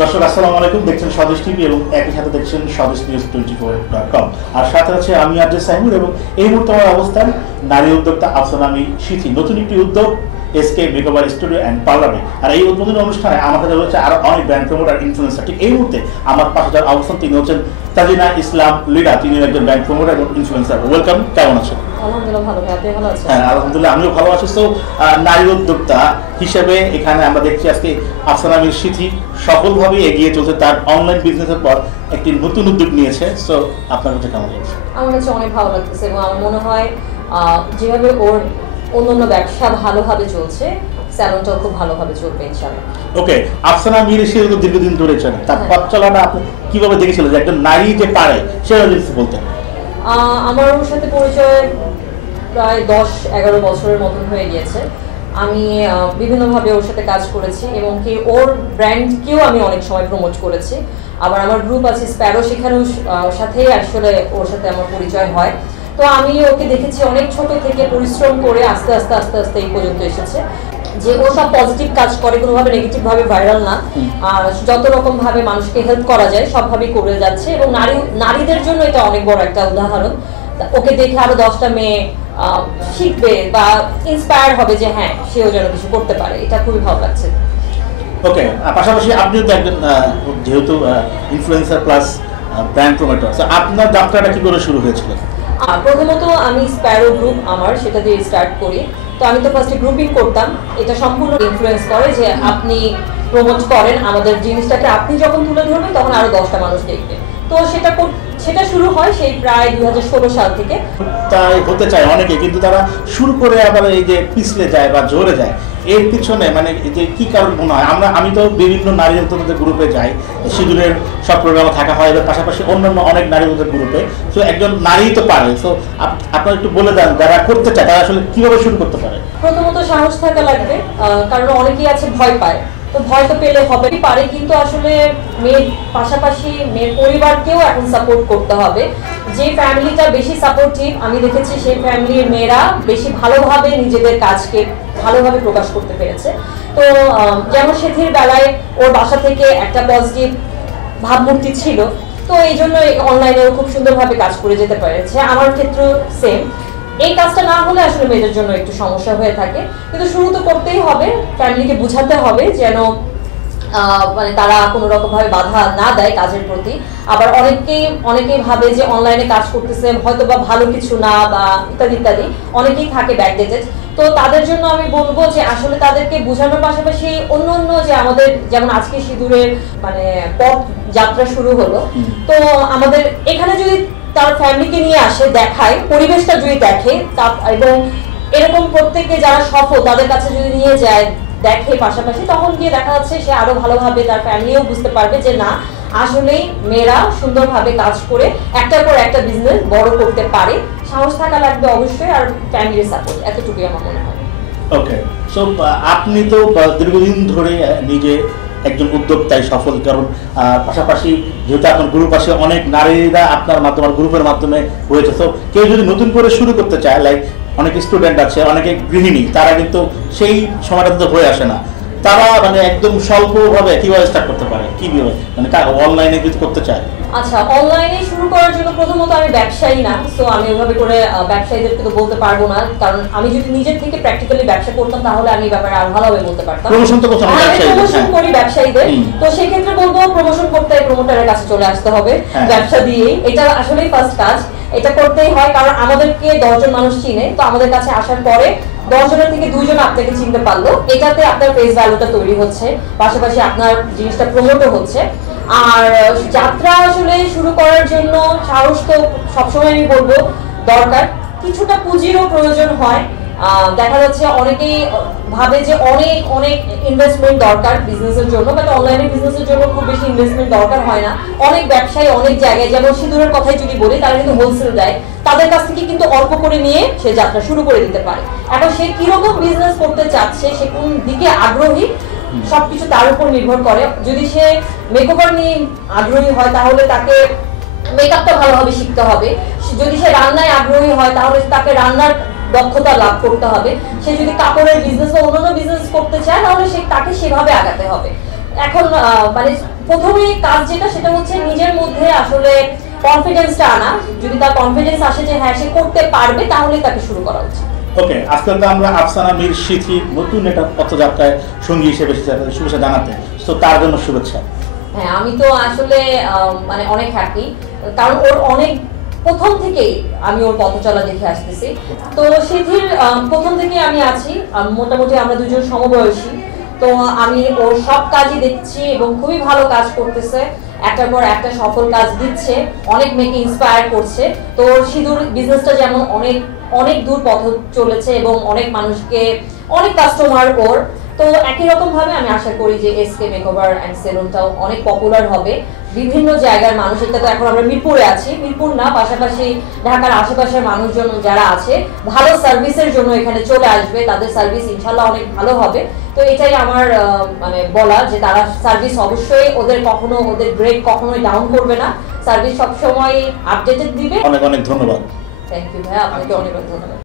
দর্শক আসসালামু আলাইকুম, দেখছেন স্বদেশ টিভি এবং একই সাথে দেখছেন স্বদেশ নিউজ 24.com। আর সাথে আছে আমি আরজে সাইমুর এবং এই মুহূর্তে আমার অবস্থান নারী উদ্যোক্তা আফসানা মীর সিথি নতুন একটি উদ্যোগ এসকে মেকওভার স্টুডিও অ্যান্ড পার্লারে। আর এই উদ্বোধনী অনুষ্ঠানে আমার সাথে রয়েছে আরো অনেক ব্র্যান্ড প্রমোটার ইনফ্লুয়েন্সার। ঠিক এই মুহূর্তে আমার পাশে যার অবস্থান তিনি হচ্ছেন তাজিনা ইসলাম লিডা, তিনি একজন ব্র্যান্ড প্রমোটার এবং ইনফ্লুয়েন্সার। ওয়েলকাম, কেমন আছেন? আলহামদুলিল্লাহ ভালো, আপনি ভালো আছেন? হ্যাঁ আলহামদুলিল্লাহ, আমিও ভালো আছি। তো নারী উদ্যোক্তা হিসেবে এখানে আমরা দেখছি আজকে আফসানা মীর সিথি সফলভাবে এগিয়ে চলছে, তার অনলাইন বিজনেসের পর একটি নতুন উদ্যোগ নিয়েছে। সো আপনার কাছে কেমন লাগছে? আমার কাছে অনেক ভালো লাগতেছে এবং আমার মনে হয় যেভাবে ওর অন্যান্য ব্যবসা ভালোভাবে চলছে, স্যালনটাও খুব ভালোভাবে চলবে ইনশাআল্লাহ। ওকে, আফসানা মীর সিথি তো দীর্ঘদিন ধরে চলে, তার পথ চলাটা আপনি কিভাবে দেখেছিলেন যে একজন নারী যে পারে সেটা যদি বলতেন? আমার ওর সাথে পরিচয় প্রায় 10-11 বছরের মতন হয়ে গিয়েছে। আমি বিভিন্নভাবে ওর সাথে কাজ করেছি এবং কি ওর ব্র্যান্ডকেও আমি অনেক সময় প্রমোট করেছি। আবার আমার গ্রুপ আছে স্প্যারো, সেখানেও ওর সাথেই আসলে ওর সাথে আমার পরিচয় হয়। তো আমি ওকে দেখেছি অনেক ছোট থেকে পরিশ্রম করে আস্তে আস্তে আস্তে আস্তে এই পর্যন্ত এসেছে, যে ও সব পজিটিভ কাজ করে, কোনোভাবে নেগেটিভ ভাবে ভাইরাল না, আর যত রকম ভাবে মানুষকে হেল্প করা যায় সবভাবেই করে যাচ্ছে এবং নারীদের জন্য এটা অনেক বড় একটা উদাহরণ। ওকে দেখে আরো 10টা মেয়ে শিখবে বা ইন্সপায়ার হবে যে হ্যাঁ সেও যেন কিছু করতে পারে, এটা খুবই ভালো লাগছে। ওকে, পাশাপাশি আপনিও তো একজন যেহেতু ইনফ্লুয়েন্সার প্লাস ব্র্যান্ড প্রমোটার, আপনার যাত্রাটা কি করে শুরু হয়েছিল? প্রথমত আমি স্প্যারো গ্রুপ আমার সেটা দিয়ে স্টার্ট করি। তো আমি তো ফার্স্টে গ্রুপিং করতাম, এটা সম্পূর্ণ ইনফ্লুয়েন্স করে যে আপনি প্রমোট করেন আমাদের জিনিসটাকে, আপনি যখন তুলে ধরবেন তখন আরো 10টা মানুষ দেখবে। তো সেটা শুরু হয় সেই প্রায় 2016 সাল থেকে। তাই হতে চায় অনেকে, কিন্তু তারা শুরু করে আবার এই যে পিছলে যায় বা ঝরে যায়, এর পিছনে মানে যে কি কারণ মনে হয়? আমি তো বিভিন্ন নারী উদ্যোক্তাদের গ্রুপে যাই, শিডিউলের সব প্রোগ্রামে থাকা হয়, এর পাশাপাশি অন্যান্য অনেক নারী উদ্যোক্তাদের গ্রুপে। তো একজন নারী তো পারে, তো আপনারা একটু বলে দেন যারা করতে চায় তারা আসলে কিভাবে শুরু করতে পারে? প্রথমত সাহস থাকা লাগবে, কারণ অনেকেই আছে ভয় পায়। তো ভয় তো পেলে হবে পারে, কিন্তু আসলে মেয়ের পাশাপাশি মেয়ের পরিবারকেও এখন সাপোর্ট করতে হবে। যে ফ্যামিলিটা বেশি সাপোর্টিভ আমি দেখেছি সেই ফ্যামিলির মেয়েরা বেশি ভালোভাবে নিজেদের কাজকে ভালোভাবে প্রকাশ করতে পেরেছে। তো যেমন সেথির বেলায় ওর বাসা থেকে একটা পজিটিভ ভাবমূর্তি ছিল, তো এই জন্য অনলাইনেও খুব সুন্দরভাবে কাজ করে যেতে পেরেছে। আমার ক্ষেত্রেও সেম, এই কাজটা না হলে আসলে মেয়েদের জন্য একটু সমস্যা হয়ে থাকে, কিন্তু শুরু তো করতেই হবে, ফ্যামিলিকে বুঝাতে হবে যেন মানে তারা কোনো রকম ভাবে বাধা না দেয় কাজের প্রতি। আবার অনেকেই ভাবে যে অনলাইনে কাজ করতেছে হয়তো বা ভালো কিছু না বা ইত্যাদি ইত্যাদি, অনেকেই থাকে ব্যাকডেটেড। তো তাদের জন্য আমি বলবো যে আসলে তাদেরকে বোঝানোর পাশাপাশি অন্য যে আমাদের যেমন আজকে সিঁদুরের মানে পথ যাত্রা শুরু হলো, তো আমাদের এখানে যদি তার ফ্যামিলিকে নিয়ে আসে, দেখায় পরিবেশটা যদি দেখে, এবং এরকম প্রত্যেকে যারা সফল তাদের কাছে যদি নিয়ে যায় দেখে পাশাপাশি, তখন গিয়ে দেখা যাচ্ছে সে আরো ভালোভাবে তার ফ্যামিলিও বুঝতে পারবে যে না আসলেই মেয়েরা সুন্দরভাবে কাজ করে একটার পর একটা বিজনেস বড় করতে পারে। সাহস থাকা লাগবে অবশ্যই, আর ফ্যামিলির সাপোর্ট, এতটুকুই আমার মনে হয়। ওকে, সো আপনি তো দীর্ঘদিন ধরে নিজে একজন উদ্যোক্তায় সফল, কারণ পাশাপাশি যেহেতু আপনার গ্রুপ আছে অনেক নারীরা আপনার মাধ্যমে গ্রুপের মাধ্যমে হয়েছে। তো কেউ যদি নতুন করে শুরু করতে চায়, লাইক অনেক স্টুডেন্ট আছে, অনেকে গৃহিণী, তারা কিন্তু সেই সময়টাতে হয়ে আসে না, তারা মানে একদম স্বল্পভাবে কিভাবে স্টার্ট করতে পারে, কিভাবে মানে অনলাইনে কিছু করতে চায়? আচ্ছা, অনলাইনে শুরু করার জন্য প্রথমত আমি ব্যবসায়ী না, তো আমি ওইভাবে করে ব্যবসায়ীদেরকে তো বলতে পারবো না, কারণ আমি যদি নিজের থেকে প্র্যাকটিক্যালি ব্যবসা করতাম তাহলে আমি ব্যাপারে আরো ভালোভাবে বলতে পারতাম। প্রমোশন তো করতে হবে, প্রমোশন করি ব্যবসায়ীদের, তো সেই ক্ষেত্রে বলবো প্রমোশন করতে প্রমোটারের কাছে চলে আসতে হবে ব্যবসা দিয়ে। এটা আসলেই ফার্স্ট কাজ, এটা করতেই হয়, কারণ আমাদেরকে 10 জন মানুষ চিনে, তো আমাদের কাছে আসার পরে 10 জনের থেকে 2 জন আপনাকে চিনতে পারলো, এটাতে আপনার ফেস ভ্যালুটা তৈরি হচ্ছে, পাশাপাশি আপনার জিনিসটা প্রমোটও হচ্ছে। আর যাত্রা আসলে শুরু করার জন্য সাহস তো সবসময় আমি বলবো দরকার, কিছুটা পুঁজিরও প্রয়োজন হয়। দেখা যাচ্ছে অনেকেই ভাবে যে অনেক ইনভেস্টমেন্ট দরকার বিজনেসের জন্য, বাট অনলাইনে বিজনেসের জন্য খুব বেশি ইনভেস্টমেন্ট দরকার হয় না। অনেক ব্যবসায়ী অনেক জায়গায়, যেমন সিঁদুরের কথাই যদি বলি, তারা কিন্তু হোলসেল দেয়, তাদের কাছ থেকে কিন্তু অল্প করে নিয়ে সে যাত্রা শুরু করে দিতে পারে। এখন সে কিরকম বিজনেস করতে চাচ্ছে, সে কোন দিকে আগ্রহী, সবকিছু তার উপর নির্ভর করে। যদি সে মেকওভার নিয়ে আগ্রহী হয় তাহলে তাকে মেকআপটা ভালোভাবে শিখতে হবে। যদি সে রান্নায় আগ্রহী হয় তাহলে তাকে রান্নার দক্ষতা লাভ করতে হবে। সে যদি কাপড়ের বিজনেস বা অন্যান্য বিজনেস করতে চায় তাহলে তাকে সেভাবে আগাতে হবে। এখন মানে প্রথমে কাজ যেটা সেটা হচ্ছে নিজের মধ্যে আসলে কনফিডেন্সটা আনা। যদি তার কনফিডেন্স আসে যে হ্যাঁ সে করতে পারবে, তাহলে তাকে শুরু করা উচিত। ওকে, আজকে তো আমরা আফসানা মীর সিথির নতুন একটা পথযাত্রায় সঙ্গী হিসেবে শুভেচ্ছা জানাতে, তো তার জন্য শুভেচ্ছা। হ্যাঁ, আমি তো আসলে মানে অনেক হ্যাপি, কারণ ওর অনেক প্রথম থেকেই আমি ওর পথ চলা দেখে আসতেছি। তো সিথির প্রথম থেকে আমি আছি, মোটামুটি আমরা দুজন সমবয়সী। তো আমি ওর সব কাজই দেখছি এবং খুবই ভালো কাজ করতেছে, একটার পর একটা সফল কাজ দিচ্ছে, অনেক মেয়েকে ইন্সপায়ার করছে। তো ওর সিঁদুর বিজনেসটা যেমন অনেক অনেক দূর পথ চলেছে এবং অনেক মানুষকে, অনেক কাস্টমার ওর। তো একই রকম ভাবে আমি আশা করি যে এসকে মেকওভার অ্যান্ড সেলুনটাও অনেক পপুলার হবে বিভিন্ন জায়গার মানুষ। এটা তো এখন আমরা মিরপুরে আছি, মিরপুর না, পাশাপাশি ঢাকার আশেপাশের মানুষজন যারা আছে ভালো সার্ভিসের জন্য এখানে চলে আসবে, তাদের সার্ভিস ইনশাল্লাহ অনেক ভালো হবে। তো এটাই আমার মানে বলা, যে তারা সার্ভিস অবশ্যই ওদের গ্রেড কখনোই ডাউন করবে না, সার্ভিস সবসময় আপডেটেড দিবে। অনেক অনেক ধন্যবাদ। থ্যাংক ইউ ভাইয়া, আপনাকে অনেক ধন্যবাদ।